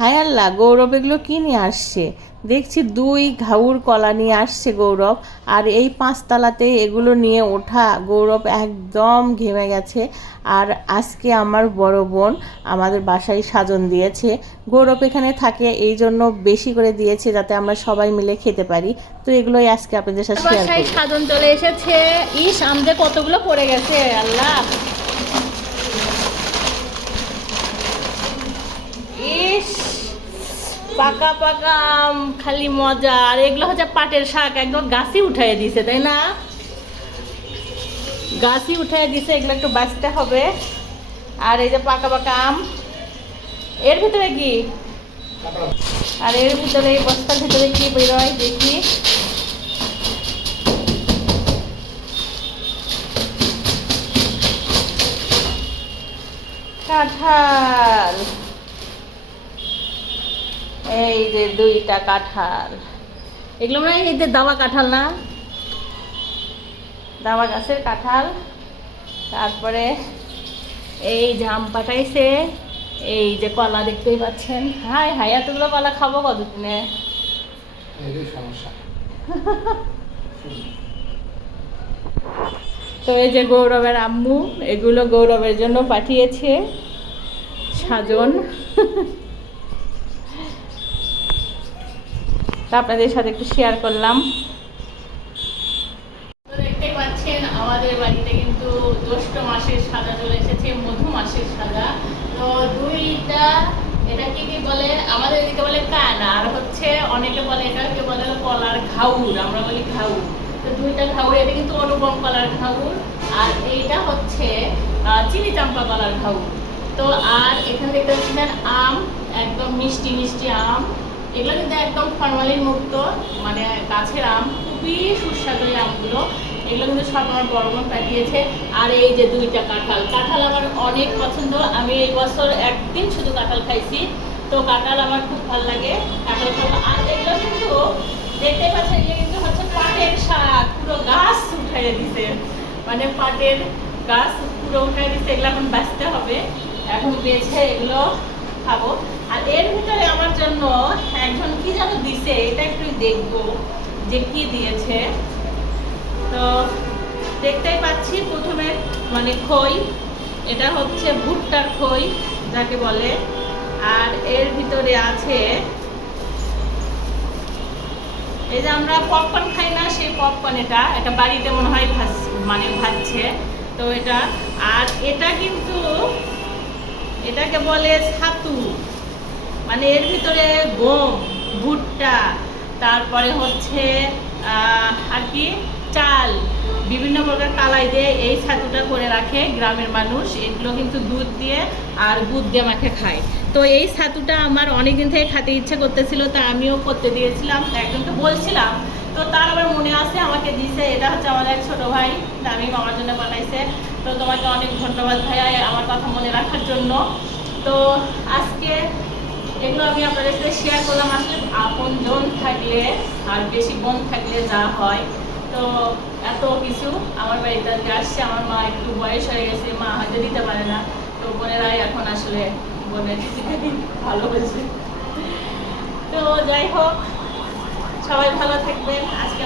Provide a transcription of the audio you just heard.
হায় আল্লাহ গৌরব এগুলো কি নিয়ে আসছে? দেখছি দুই ঘাউর কলা নিয়ে আসছে গৌরব আর এই পাঁচতলাতে এগুলো নিয়ে ওঠা গৌরব একদম ঘেমে গেছে। আর আজকে আমার বড় বোন আমাদের বাসায় সাজন দিয়েছে। গৌরব এখানে থাকে এই জন্য বেশি করে দিয়েছে যাতে আমরা সবাই মিলে খেতে পারি। তো এগুলোই আজকে আপনাদের সাথে সাধন চলে এসেছে। ইস আমদে কতগুলো পড়ে গেছে আল্লাহ ইস পাকা পাকা আম, খালি মজা। আর এগুলো হচ্ছে পাটের শাক একদম গাছই উঠাই দিছে তাই না? গাছই উঠাই দিছে এগুলো একটু বাঁচতে হবে। আর এই যে পাকা পাকা আম এর ভিতরে কি? আর এর ভিতরে এই বস্তার ভিতরে কি বেরোয় দেখি। কাঁঠাল। এই যে দুইটা কাঁঠাল। এগুলো মানে এই যে দাওয়া কাঁঠাল না? দাওয়া গাছের কাঁঠাল। তারপরে এই যে আম পাঠাইছে। এই যে কলা দেখতেই পাচ্ছেন। হাই হাই এতগুলো কলা খাব কতদিনে? তো এই যে গৌরবের আম্মু এগুলো গৌরবের জন্য পাঠিয়েছে সাজন। তা আপনাদের সাথে একটু শেয়ার করলাম। আর ঘাউর তো দুইটা এটা কিন্তু অনুপম কলার আর এইটা হচ্ছে চিনি চাম্পা কলার ঘাউর। তো আর এখানে দেখতে পাচ্ছেন আম, একদম মিষ্টি মিষ্টি আম। এগুলো কিন্তু একদম ফরমালিন মুক্ত মানে গাছের আম, খুবই সুস্বাদু এই আমগুলো। এগুলো কিন্তু সব আমার বড় বোন পাঠিয়েছে। আর এই যে দুইটা কাঁঠাল কাঁঠাল আমার অনেক পছন্দ। আমি এই বছর একদিন শুধু কাঁঠাল খাইছি। তো কাঁঠাল আমার খুব ভালো লাগে। কাঁঠাল আর এগুলো কিন্তু দেখতে পাচ্ছেন, এগুলো কিন্তু হচ্ছে পাটের শাক, পুরো গাছ উঠাইয়ে দিছে। মানে পাটের গাছ পুরো উঠাই দিছে। এগুলো এখন বাঁচতে হবে। এখন বেছে এগুলো খাব। আর এর ভিতরে আমার জন্য দিছে এটা একটু দেখব যে কি দিয়েছে। তো দেখতেই পাচ্ছি প্রথমে মানে খই, এটা হচ্ছে ভুট্টার খই যাকে বলে। আর এর ভিতরে আছে, এই যে আমরা পপকর্ন খাই না, সেই পপকর্ন এটা এটা বাড়িতে মনে হয় ভাজ মানে ভাজছে। তো এটা, আর এটা কিন্তু, এটাকে বলে ছাতু। মানে এর ভিতরে গম। ভুট্টা, তারপরে হচ্ছে আর কি? চাল। বিভিন্ন প্রকার কালাই দিয়ে এই ছাতুটা করে রাখে গ্রামের মানুষ। এগুলো কিন্তু দুধ দিয়ে আর দুধ দিয়ে মাখে খায়। তো এই ছাতুটা আমার অনেক দিন থেকে খেতে ইচ্ছে করতেছিল, তা আমিও করতে দিয়েছিলাম। তো একজনকে বলছিলাম। তো তার আবার মনে আছে, আমাকে দিছে এটা হচ্ছে আমাদের এক ছোটো ভাই দামি আমার জন্য বানাইছে। তো তোমাকে অনেক ধন্যবাদ ভাইয়া, আমার কথা মনে রাখার জন্য। তো আজকে এগুলো আমি আপনাদের সাথে শেয়ার করলাম। আসলে আপন জন থাকলে আর বেশি বোন থাকলে যা হয়। তো এত কিছু আমার বাড়িতে আজকে আসছে। আমার মা একটু বয়স হয়ে গেছে, মা হয়তো দিতে পারে না। তো বোনেরাই এখন আসলে বোনের ভালোবেসে তো যাই হোক, সবাই ভালো থাকবেন। আজকে